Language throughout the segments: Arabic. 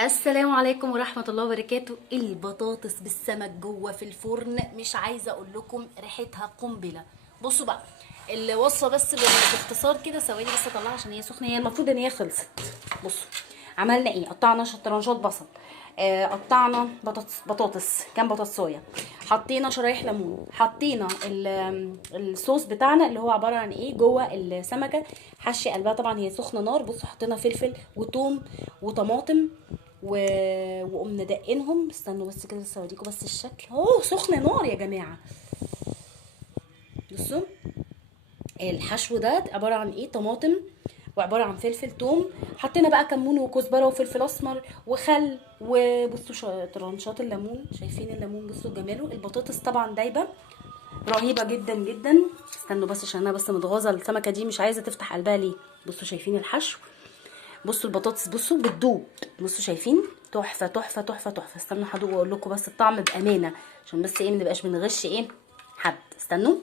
السلام عليكم ورحمة الله وبركاته. البطاطس بالسمك جوه في الفرن، مش عايزة اقول لكم ريحتها قنبلة. بصوا بقى الوصفة بس باختصار كده. ثواني بس اطلعها عشان هي سخنة، هي المفروض ان هي خلصت. بصوا عملنا ايه: قطعنا طرنشات بصل، قطعنا بطاطس كام بطاطسايه، حطينا شرايح ليمون، حطينا الصوص بتاعنا اللي هو عباره عن ايه جوه السمكه، حشي قلبها طبعا هي سخنه نار. بصوا حطينا فلفل وتوم وطماطم وقمنا دقينهم. استنوا بس كده بس اوريكم بس الشكل، سخنه نار يا جماعه. بصوا الحشو ده عباره عن ايه: طماطم وعباره عن فلفل توم، حطينا بقى كمون وكزبره وفلفل اسمر وخل. وبصوا طرنشات الليمون، شايفين الليمون؟ بصوا جماله. البطاطس طبعا دايبه رهيبه جدا جدا. استنوا بس عشان انا بس متغاظه، السمكه دي مش عايزه تفتح قلبها ليه. بصوا شايفين الحشو؟ بصوا البطاطس بصوا بتدوب. بصوا شايفين؟ تحفه تحفه تحفه تحفه. استنوا هدوق واقول لكم بس الطعم بامانه، عشان بس ايه منبقاش بنغش ايه حد. استنوا.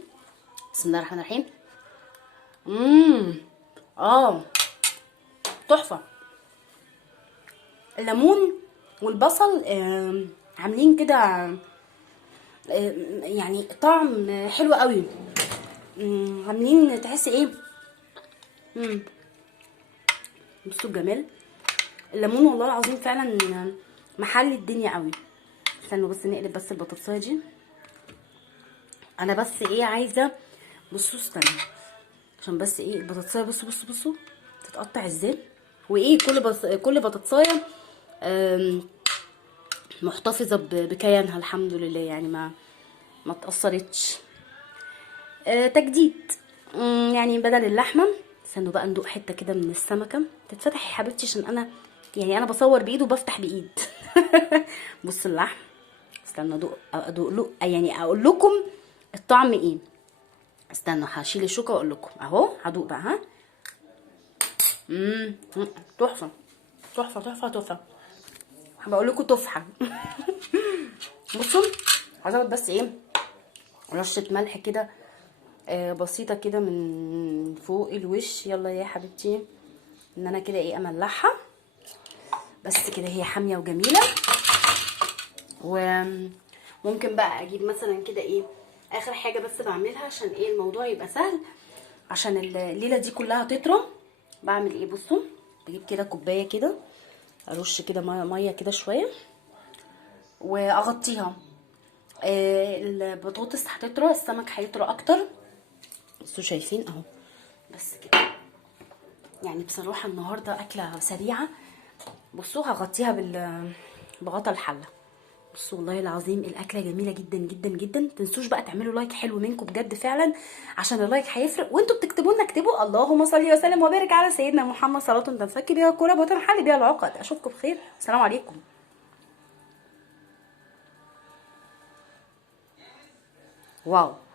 بسم الله الرحمن الرحيم. امم اه تحفه. الليمون والبصل عاملين كده يعني طعم حلو قوي. عاملين تحس ايه. مم. بصوا الجمال. الليمون والله العظيم فعلا محل الدنيا قوي. استنوا بس نقلب بس البطاطسايه دي. انا بس ايه عايزه، بصوا استنوا عشان بس ايه البطاطسايه، بصوا بصوا بصوا تتقطع ازاي. وايه كل بطاطسايه محتفظه بكيانها الحمد لله، يعني ما اتأثرتش. تجديد. يعني بدل اللحمه. استنوا بقى ندوق حته كده من السمكه. تتفتح يا حبيبتي عشان انا يعني انا بصور بايد وبفتح بايد. بص اللحم. استنوا ادوق له، يعني اقول لكم الطعم ايه. استنوا هشيل الشوكه واقول لكم اهو. هدوق بقى ها. تحفه تحفه تحفه تحفه. بقول لكم تفحه. بصوا هزود بس ايه رشه ملح كده بسيطه كده من فوق الوش. يلا يا حبيبتي ان انا كده ايه املحها بس كده، هي حاميه وجميله. وممكن بقى اجيب مثلا كده ايه اخر حاجه بس بعملها عشان ايه الموضوع يبقى سهل، عشان الليله دي كلها تطرى. بعمل ايه؟ بصوا بجيب كده كوبايه كده، ارش كده ميه كده شويه واغطيها. البطاطس هتطرى، السمك هيطرى اكتر. بصوا شايفين اهو. بس كده يعني بصراحه النهارده اكله سريعه. بصوا هغطيها بغطا الحله. بصوا والله العظيم الاكله جميله جدا جدا جدا. تنسوش بقى تعملوا لايك حلو منكم بجد فعلا، عشان اللايك هيفرق. وانتوا بتكتبوا لنا اكتبوا اللهم صل وسلم وبارك على سيدنا محمد، صلاه تنفك بها الكرب وتنحل بها العقد. اشوفكم بخير، السلام عليكم. واو.